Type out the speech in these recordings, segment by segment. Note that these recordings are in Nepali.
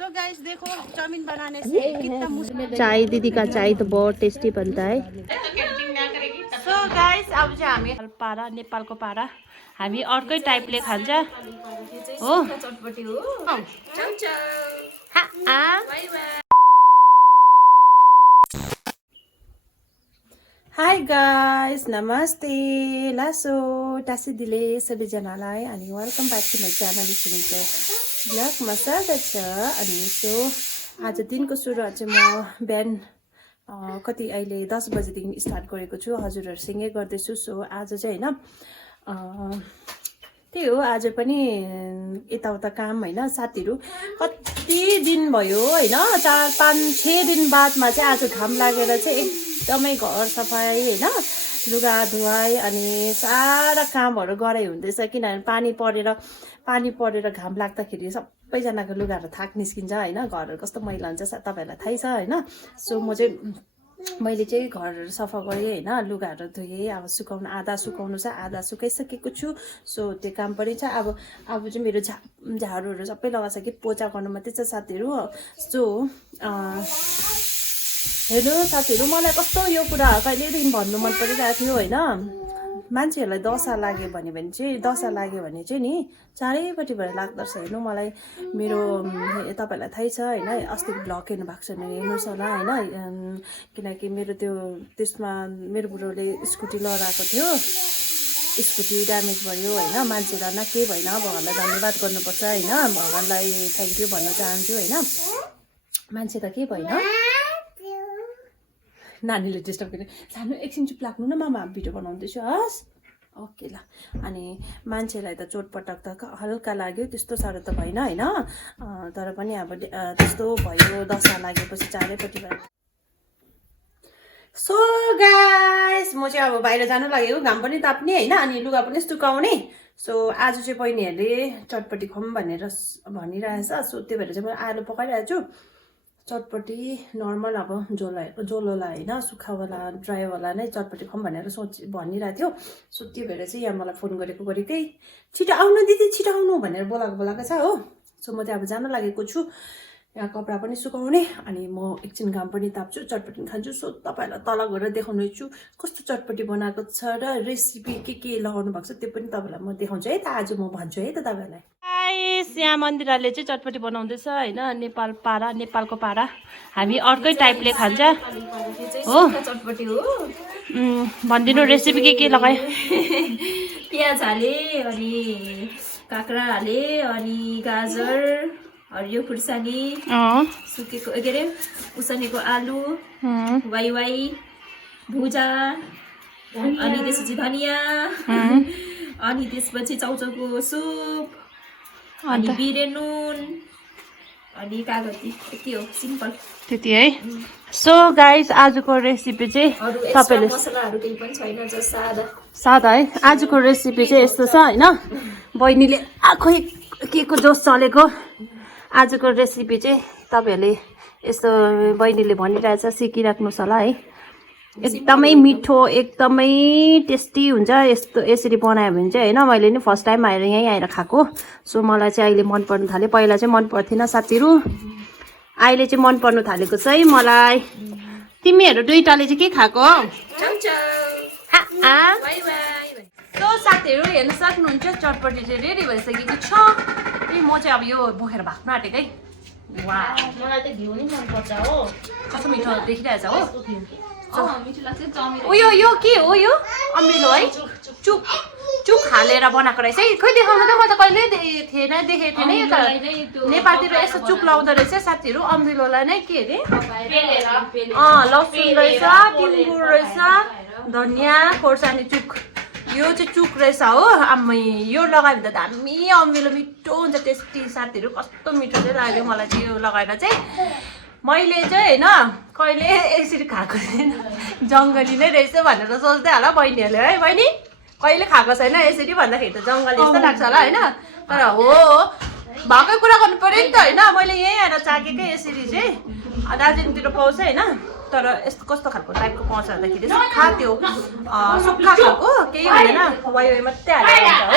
सो गाइस देखो चाउमीन बनाने से कितना मुश्किल। चाय दीदी का चाय तो बहुत टेस्टी बनता है। सो गाइस अब चाहिँ हामी पारा नेपालको पारा हामी अर्कै टाइपले खान्छ हो। चटपटी हो। Chau Chau. Bye bye. Hi guys नमस्ते लासो टासी दिले सबैजनालाई अनि welcome back to my channel सुनिको ब्लगमा स्वागत छ। अनि सो आज दिनको सुरुवात चाहिँ म बिहान कति अहिले 10 बजेदेखि स्टार्ट गरेको छु, हजुरहरूसँगै गर्दैछु। सो आज चाहिँ होइन त्यही हो, आज पनि यताउता काम होइन, साथीहरू कति दिन भयो होइन 4-5-6 दिन बादमा चाहिँ आज घाम लागेर चाहिँ एकदमै घर सफाइ होइन, लुगा धुवाई अनि सारा कामहरू गराइ हुँदैछ। किनभने पानी परेर घाम लाग्दाखेरि सबैजनाको लुगाहरू थाक निस्किन्छ होइन, घरहरू कस्तो मैला हुन्छ तपाईँहरूलाई थाहै छ होइन। सो मैले चाहिँ घरहरू सफा गरेँ होइन, लुगाहरू धोएँ, अब सुकाउनु आधा सुकाउनु छ, आधा सुकाइसकेको छु। सो त्यो काम पनि छ। अब चाहिँ मेरो झाडुहरू सबै लगाइसकेँ, पोचा गर्नु मात्रै छ साथीहरू। सो हेलो साथीहरू, मलाई कस्तो यो कुरा कहिलेदेखि भन्नु मन परिरहेको थियो होइन, मान्छेहरूलाई दशा लाग्यो भने चाहिँ नि चारैपट्टिबाट लाग्दो रहेछ। हेर्नु मलाई मेरो तपाईँहरूलाई थाहै छ होइन, अस्ति भ्लग हेर्नु भएको छ भने हेर्नुहोस् होला होइन, किनकि मेरो त्यसमा मेरो बुढोले स्कुटी लडाएको थियो, स्कुटी ड्यामेज भयो होइन। मान्छेलाई न केही भएन, भगवान्लाई धन्यवाद गर्नुपर्छ होइन, भगवान्लाई थ्याङ्क यू भन्न चाहन्छु होइन। मान्छे त केही भएन, नानीले डिस्टर्ब गरेँ। सानो एकछिन चुप लाग्नु न मामा, भिडियो बनाउँदैछु हस्। ओके ल। अनि मान्छेलाई त चोटपटक त हल्का लाग्यो, त्यस्तो साह्रो त भएन होइन, तर पनि अब त्यस्तो भयो, दशा लागेपछि चारैपट्टिबाट। सो गाइस म चाहिँ अब बाहिर जानु लाग्यो, घाम पनि ताप्ने होइन, अनि लुगा पनि सुकाउने। सो आज चाहिँ बहिनीहरूले चटपटी खुवाउँ भनेर भनिरहेछ। सो त्यो भएर चाहिँ म आलु पकाइरहेको छु। चटपटी नर्मल अब जोलोला होइन, सुक्खावाला ड्राईवाला नै चटपटी खुवाउँ भनेर भनिरहेको थियो। सो त्यो भएर चाहिँ यहाँ मलाई फोन गरेकै छिटो आउनु दिदी, छिटो आउनु भनेर बोलाएको छ हो। सो म चाहिँ अब जान लागेको छु, यहाँ कपडा पनि सुकाउने अनि म एकछिन घाम पनि ताप्छु, चटपटी खान्छु। सो तपाईँहरूलाई तल गएर देखाउने छु कस्तो चटपटी बनाएको छ र रेसिपी के लगाउनु भएको छ त्यो पनि तपाईँलाई म देखाउँछु है त। आज म भन्छु है त तपाईँलाई। यहाँ मन्दिराले चाहिँ चटपटी बनाउँदैछ होइन, नेपालको पारा हामी अर्कै टाइपले खान्छ हो। चटपटी हो। भनिदिनु रेसिपी के लगायो। प्याज हाले अनि काँक्रा हाले अनि गाजर, हरियो खुर्सानी, सुकेको के अरे उसानेको आलु, वाइ भुजा, अनि त्यसपछि धनिया, अनि त्यसपछि चाउचाउको सुप, अनि बिरे नुन, अनि कागती। यति हो, सिम्पल त्यति है। सो गाइस आजको रेसिपी चाहिँ तपाईँले मसलाहरू केही पनि छैन, जस्ट सादा है। आजको रेसिपी चाहिँ यस्तो छ होइन, बहिनीले आखै के को जोस चलेको। आजको रेसिपी चाहिँ तपाईँहरूले यस्तो बहिनीले भनिरहेछ, सिकिराख्नुहोस् होला है। एकदमै मिठो, एकदमै टेस्टी हुन्छ। यसरी बनायो भने चाहिँ होइन, मैले नि फर्स्ट टाइम यहीँ आएर खाएको। सो मलाई चाहिँ अहिले मन पर्नु थाल्यो, पहिला चाहिँ मन पर्थेन साथीहरू, अहिले चाहिँ मन पर्नु थालेको चाहिँ मलाई। तिमीहरू दुईटाले चाहिँ के खाएको? सो साथीहरू हेर्न सक्नुहुन्छ चटपटी चाहिँ रेडी भइसकेको छ। म चाहिँ अब यो बोकेर भाग्नु आँटेको है। वाह, मलाई त घिउ नै मनपर्छ हो, कस्तो मिठो देखिरहेछ हो। मिठो लाग्छ चाउमिन। यो के हो, यो अमिलो है, चुक हालेर बनाएको रहेछ है। खोइ देखाउनु त, म त कहिले देखेको थिएन यो त। नेपालतिर यस्तो चुक लाउँदो रहेछ साथीहरू, अमिलोलाई नै के अरे लसुन रहेछ, टिम्बुर रहेछ, धनिया, खोर्सानी चुक, यो चाहिँ चुक रहेछ हो। आम्मै यो लगायो भने त दामी अमिलो मिठो हुन्छ, टेस्टी साथीहरू। कस्तो मिठो चाहिँ लाग्यो मलाई चाहिँ यो लगाएर चाहिँ। मैले चाहिँ होइन कहिले यसरी खाएको छैन, जङ्गली नै रहेछ भनेर सोच्दै होला बहिनीहरूले है। बहिनी कहिले खाएको छैन यसरी भन्दाखेरि त जङ्गली जस्तो लाग्छ होला होइन, तर हो भएकै कुरा गर्नु पऱ्यो नि त होइन। मैले यहीँ आएर चाकेकै यसरी चाहिँ, दार्जिलिङतिर पाउँछ होइन, तर यस्तो कस्तो खालको टाइपको पाउँछ भन्दाखेरि सुक्खा, त्यो सुक्खा खालको केही हुँदैन, वाइ मात्रै हालेर हुन्छ हो।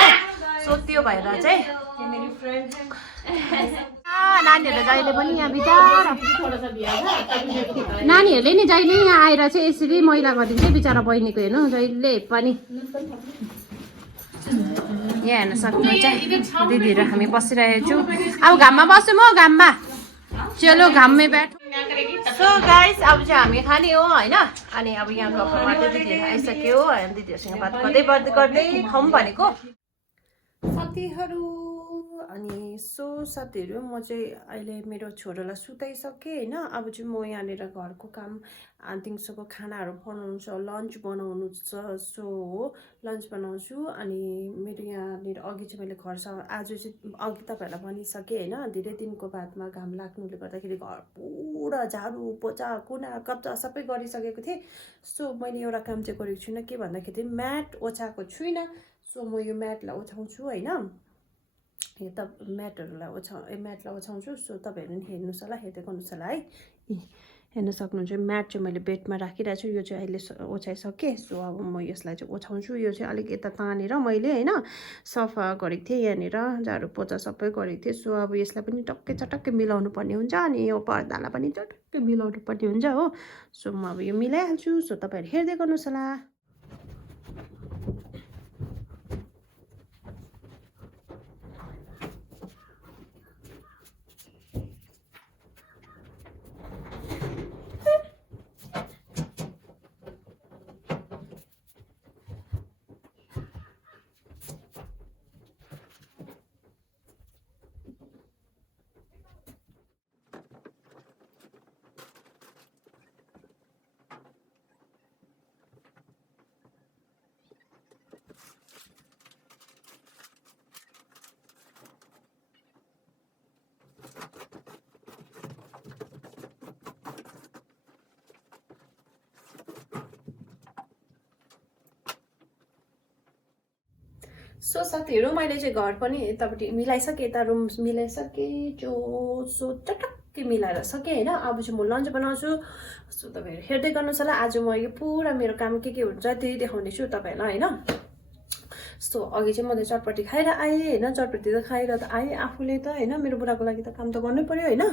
सो त्यो भएर चाहिँ नानीहरूले जहिले पनि यहाँ बिचरा नानीहरूले नि जहिले यहाँ आएर चाहिँ यसरी मैला गरिदिन्छ बिचरा बहिनीको हेर्नु जहिले पनि यहाँ हेर्न सक्नुहुन्छ दिदी र हामी बसिरहेको छौँ अब घाममा बस्छौँ म घाममा चलो घाममै बैठ सो गाइस अब चाहिँ हामी खाने हो होइन अनि अब यहाँ गफमा दिदीहरू आइसक्यो अनि दिदीहरूसँग बात गर्दै खाउँ भनेको साथीहरू अनि साथीहरू म चाहिँ अहिले मेरो छोरालाई सुताइसकेँ होइन अब चाहिँ म यहाँनिर घरको काम दिउँसोको खानाहरू बनाउनु छ लन्च बनाउनु छ सो हो लन्च बनाउँछु अनि मेरो यहाँनिर अघि चाहिँ मैले घरसँग आज चाहिँ अघि तपाईँहरूलाई भनिसकेँ होइन धेरै दिनको बादमा घाम लाग्नुले गर्दाखेरि घर पुरा झाडु पोचा कुना कच्चा सबै गरिसकेको थिएँ सो मैले एउटा काम चाहिँ गरेको छुइनँ के भन्दाखेरि म्याट ओछाएको छुइनँ सो म यो म्याटलाई ओछ्याउँछु होइन यो त म्याटलाई ओछ्याउँछु सो तपाईँहरू पनि हेर्नुहोस् होला हेर्दै गर्नुहोस् होला है हेर्न सक्नुहुन्छ म्याट चाहिँ मैले बेडमा राखिरहेको छु यो चाहिँ अहिले ओछ्याइसकेँ सो अब म यसलाई चाहिँ ओछ्याउँछु यो चाहिँ अलिक यता तानेर मैले होइन सफा गरेको थिएँ यहाँनिर झाडु पोचा सबै गरेको थिएँ सो अब यसलाई पनि टक्कै चटक्कै मिलाउनु पर्ने हुन्छ अनि यो पर्दालाई पनि चटक्कै मिलाउनु पर्ने हुन्छ हो सो म अब यो मिलाइहाल्छु सो तपाईँहरू हेर्दै गर्नुहोस् होला सो साथीहरू मैले चाहिँ घर पनि यतापट्टि मिलाइसकेँ यता रुम मिलाइसकेँ सो टटक्कै मिलाएर सकेँ होइन अब चाहिँ म लन्च बनाउँछु सो तपाईँहरू हेर्दै गर्नुहोस् होला आज म यो पुरा मेरो काम के हुन्छ त्यही देखाउने छु तपाईँहरूलाई होइन सो अघि चाहिँ मैले चटपटी खाएर आएँ होइन चटपटी त खाएर त आएँ आफूले त होइन मेरो बुढाको लागि त काम त गर्नै पऱ्यो होइन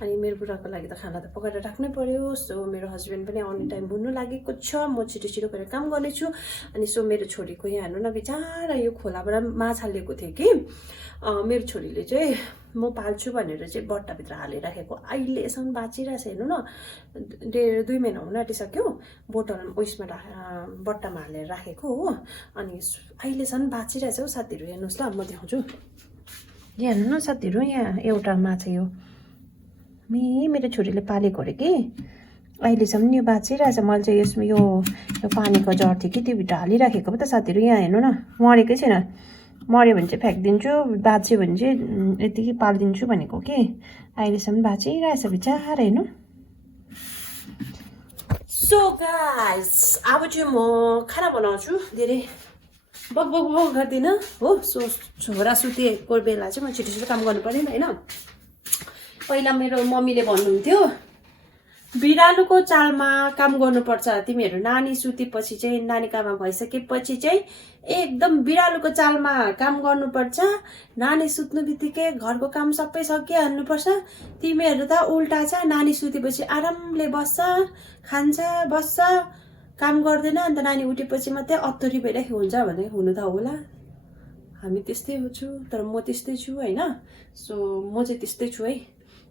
अनि मेरो बुढाको लागि त खाना त पकाएर राख्नै पऱ्यो सो मेरो हस्बेन्ड पनि आउने टाइम हुनु लागेको छ म छिटो गरेर काम गर्नेछु अनि सो मेरो छोरीको यहाँ हेर्नु न बिचारा यो खोलाबाट माछा लिएको थिएँ कि मेरो छोरीले चाहिँ म पाल्छु भनेर चाहिँ बट्टाभित्र हालिराखेको अहिलेसम्म बाँचिरहेछ हेर्नु न 2 महिना हुन आँटिसक्यो बोतल उयसमा बट्टामा हालेर राखेको हो अनि अहिलेसम्म बाँचिरहेछ हौ साथीहरू हेर्नुहोस् ल म देखाउँछु यहाँ हेर्नु न साथीहरू यहाँ एउटा माछा यो मेरो छोरीले पालेको अरे कि अहिलेसम्म यो बाँचिरहेछ मैले चाहिँ यसमा यो पानीको जर थियो कि त्योभित्र हालिराखेको पो त साथीहरू यहाँ हेर्नु न मरेकै छैन मऱ्यो भने चाहिँ फ्याँकिदिन्छु बाँच्यो भने चाहिँ यतिकै पालिदिन्छु भनेको कि अहिलेसम्म बाँचिरहेछ बिचारा हेर्नु सो गाइस अब चाहिँ म खाना बनाउँछु धेरै बक गर्दिनँ हो सो छोरा सुतेको बेला चाहिँ म छिटो काम गर्नु पर्दैन होइन पहिला मेरो मम्मीले भन्नुहुन्थ्यो बिरालोको चालमा काम गर्नुपर्छ तिमीहरू नानी सुतेपछि चाहिँ नानी काममा भइसकेपछि चाहिँ एकदम बिरालोको चालमा काम गर्नुपर्छ नानी सुत्नु बित्तिकै घरको काम सबै सकिहाल्नुपर्छ तिमीहरू त उल्टा छ नानी सुतेपछि आरामले बस्छ खान्छ बस्छ काम गर्दैन अन्त नानी उठेपछि मात्रै अत्तरी भइरहेको हुन्छ भने हुनु त होला हामी त्यस्तै छु तर म त्यस्तै छु होइन सो म चाहिँ त्यस्तै छु है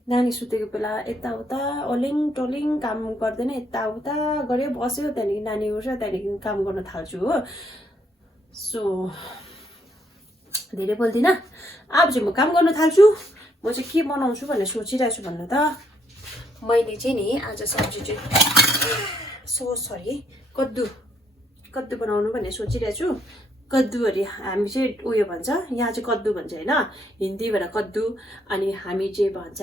नानी सुतेको बेला यताउता ओलिङ टोलिङ काम गर्दैन यताउता गऱ्यो बस्यो त्यहाँदेखि नानी उठ्छ त्यहाँदेखि काम गर्न थाल्छु हो सो धेरै बोल्दिनँ अब चाहिँ म काम गर्न थाल्छु म चाहिँ के बनाउँछु भनेर सोचिरहेको छु भन्नु त मैले चाहिँ नि आज सब्जी चाहिँ सरी कद्दु बनाउनु भनेर सोचिरहेको छु कद्दु अरे हामी चाहिँ उयो भन्छ यहाँ चाहिँ कद्दु भन्छ होइन हिन्दीबाट कद्दु अनि हामी चाहिँ भन्छ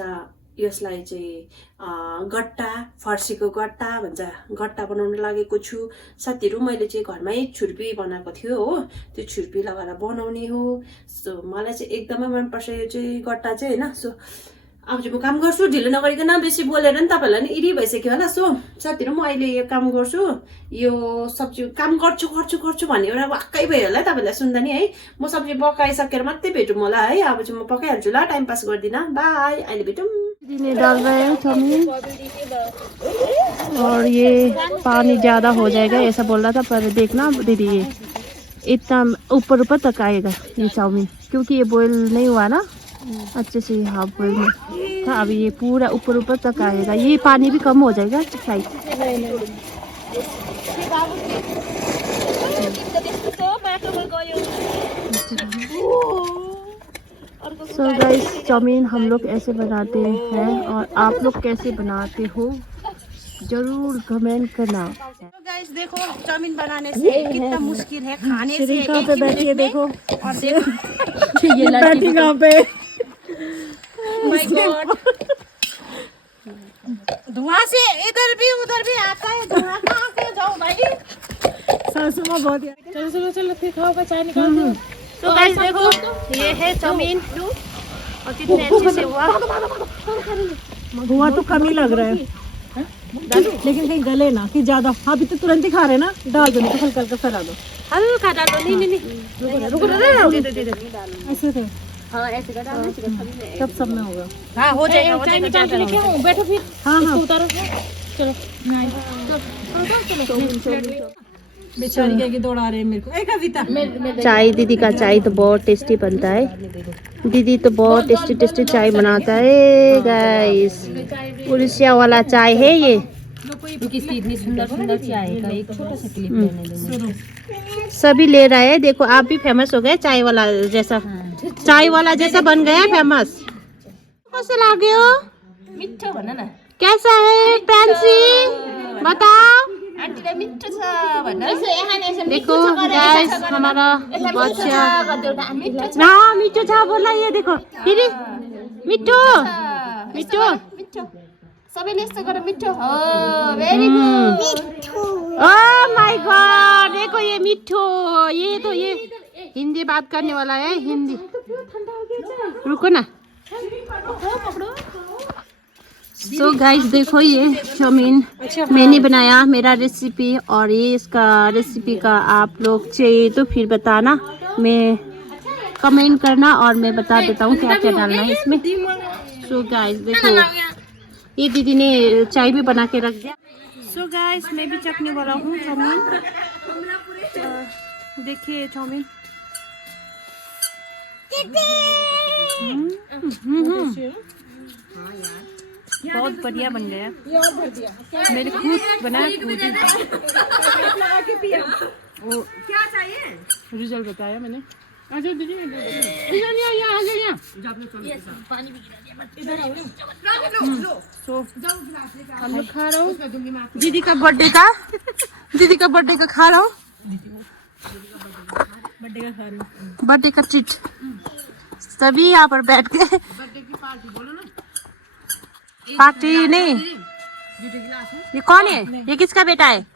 यसलाई चाहिँ गट्टा फर्सीको गट्टा भन्छ गट्टा बनाउन लागेको छु साथीहरू मैले चाहिँ घरमै छुर्पी बनाएको थियो हो त्यो छुर्पी लगाएर बनाउने हो सो मलाई चाहिँ एकदमै मनपर्छ यो चाहिँ गट्टा चाहिँ होइन सो अब चाहिँ म काम गर्छु, ढिलो नगरिकन। बेसी बोलेर नि तपाईँहरूलाई नि इरी भइसक्यो होला। सो साथीहरू म अहिले यो काम गर्छु, यो सब्जी काम गर्छु गर्छु गर्छु भन्ने एउटा वाक्कै भयो होला तपाईँलाई सुन्दा नि है। म सब्जी पकाइसकेर मात्रै भेटौँ होला है। अब चाहिँ म पकाइहाल्छु ल, टाइम पास गर्दिनँ। बाई, अहिले भेटौँ। दीदी डाल रहे हैं चाउमीन और ये पानी ज़्यादा हो जाएगा ऐसा बोल रहा था, पर देखना दीदी ये इतना ऊपर ऊपर तक आएगा ये चाउमीन, क्योंकि ये बॉईल नहीं हुआ ना अच्छे से, हाफ बॉईल में था। अभी ये पूरा ऊपर ऊपर तक आएगा, ये पानी भी कम हो जाएगा शायद। सो गाइस, चाउमीन हम लोग ऐसे बनाते हैं और आप लोग कैसे बनाते हो जरूर कमेंट करना। तो गाइस देखो, चाउमीन बनाने से कितना मुश्किल है, खाने से कहाँ पे बैठी है देखो, और देखो ये बैठी कहाँ पे। धुआं से इधर भी उधर भी आता है, धुआं कहाँ से जाओ भाई। सासू माँ बहुत चलो चलो चलो, फिर खाओ, चाय निकाल दो। तो गाइस देखो, ये है चाउमीन और कितने अच्छे से हुआ। हुआ तो कम ही लग रहा है, लेकिन कहीं गले ना कि ज्यादा। अभी तो तुरंत ही खा रहे ना, डाल दो, तो हल्का हल्का फैला दो। हल्का डालो, नहीं नहीं नहीं, रुको ऐसे तो हाँ ऐसे का डालना चाहिए, सब में होगा। हाँ हो जाएगा, हो जाएगा। बैठो फिर। हाँ हाँ, उतारो चलो। बेचारी क्या दौड़ा रहे हैं मेरे को। ए कविता, चाय, दीदी का चाय तो बहुत टेस्टी बनता है। दीदी तो बहुत टेस्टी टेस्टी चाय बनाता है गाइस। उड़ीसा वाला चाय है ये। इतनी सुंदर सुंदर चाय का एक छोटा सा क्लिप लेने दो। सभी ले रहा है, देखो आप भी फेमस हो गए चाय वाला जैसा, चाय वाला जैसा बन गया फेमस। कैसे लगे हो? मिठो भन न। कैसा है फ्रांसी, बताओ। आन्टीलाई मिठो छ भन। देखो गाइस, हमारा बच्चा मिठो छ। ना मिठो छ बोला, ये देखो फिर मिठो मिठो। मिठो सबैले यस्तो गरेर मिठो हो। Very good. Oh my God, देखो ये मिठो, ये तो ये हिंदी बात करने वाला है, हिंदी। रुको ना। सो गाइस देखो, ये चाउमीन मैंने बनाया, मेरा रेसिपी। और ये इसका रेसिपी का आप लोग चाहिए तो फिर बताना, मैं कमेंट करना और मैं बता देता हूँ क्या क्या डालना है इसमें। सो गाइस देखो, ये दीदी ने चाय भी बना के रख दिया। सो गाइस, मैं भी चखने वाला हूँ चाउमीन। देखिए चाउमीन, बहुत बढ़िया बन गया। मैंने खुद बनाया, खुद वो क्या चाहिए रिजल्ट बताया मैंने। अच्छा दीदी, तो हम लोग खा रहा हूँ दीदी का बर्थडे का, दीदी का बर्थडे का खा रहा हूँ, बर्थडे का ट्रीट। सभी यहाँ पर बैठ के पार्टी नहीं। ये कौन है? ये किसका बेटा है?